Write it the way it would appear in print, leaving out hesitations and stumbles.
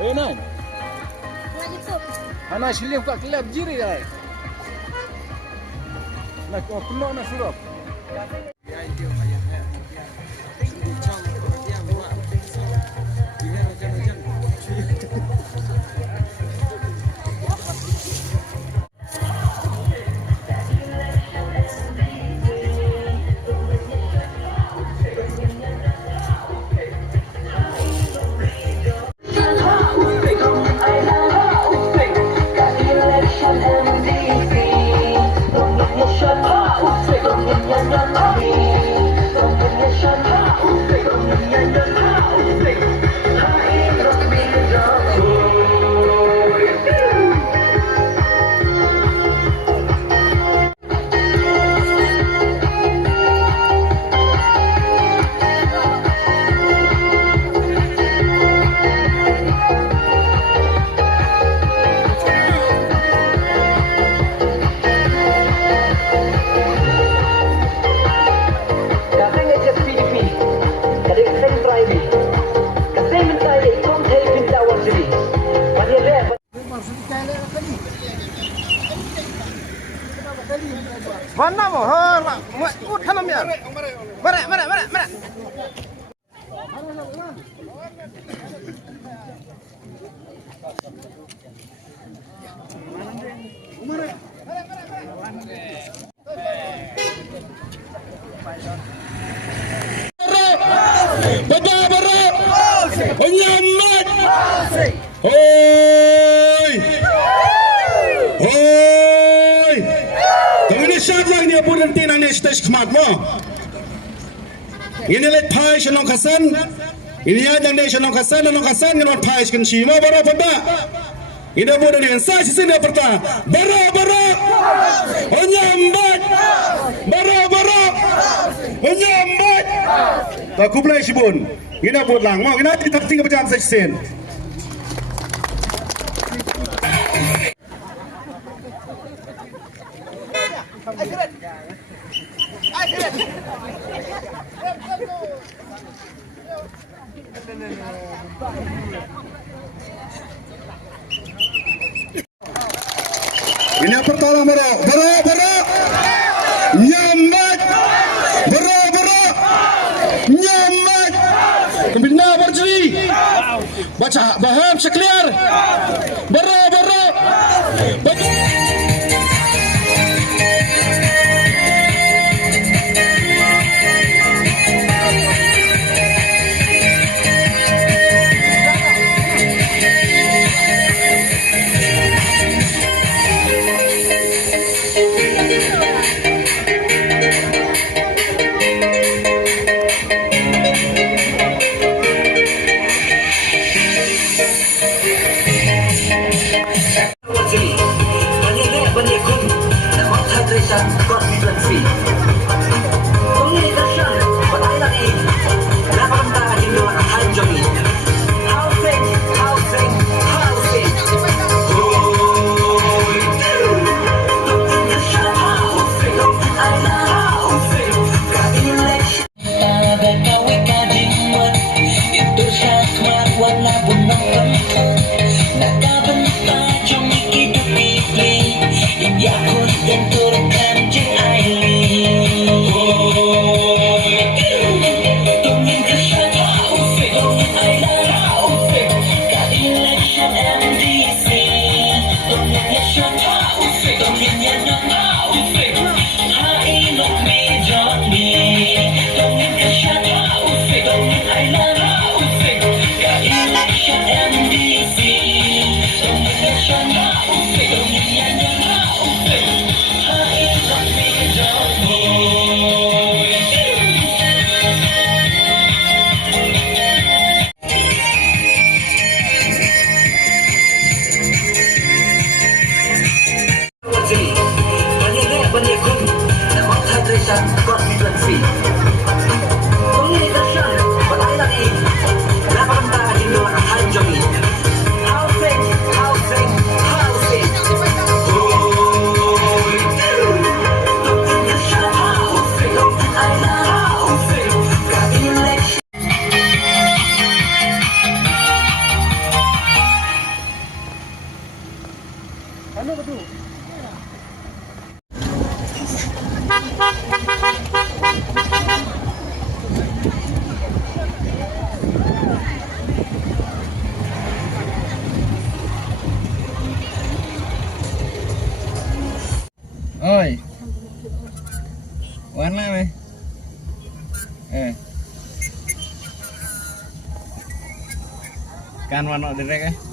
Eh Nan, anak silih kat kelab jiri dah. Nak penuh nak suruh. Mana mo? Ha, ut hanam ya. Mana. Betul-betul penyelamat. Hoi. Kami ni syadlah ni abu nanti nani stage kemat mo. Ini let pai shalom kasan. Ini ada yang shalom kasan ni not pai kan cima baru pada. Ini abu nanti saya sisi ni perta. Baru. Penyelamat. Baru. Penyelamat. Tak kublai sibun. Ini abu lang mo. Ini kita tinggal berjam sejen. Ini yang pertama baru nyamat baru nyamat kembali berjeri baca baham sekalian baru Ano ba 'to? Oi. Warna nih. Kan warna direk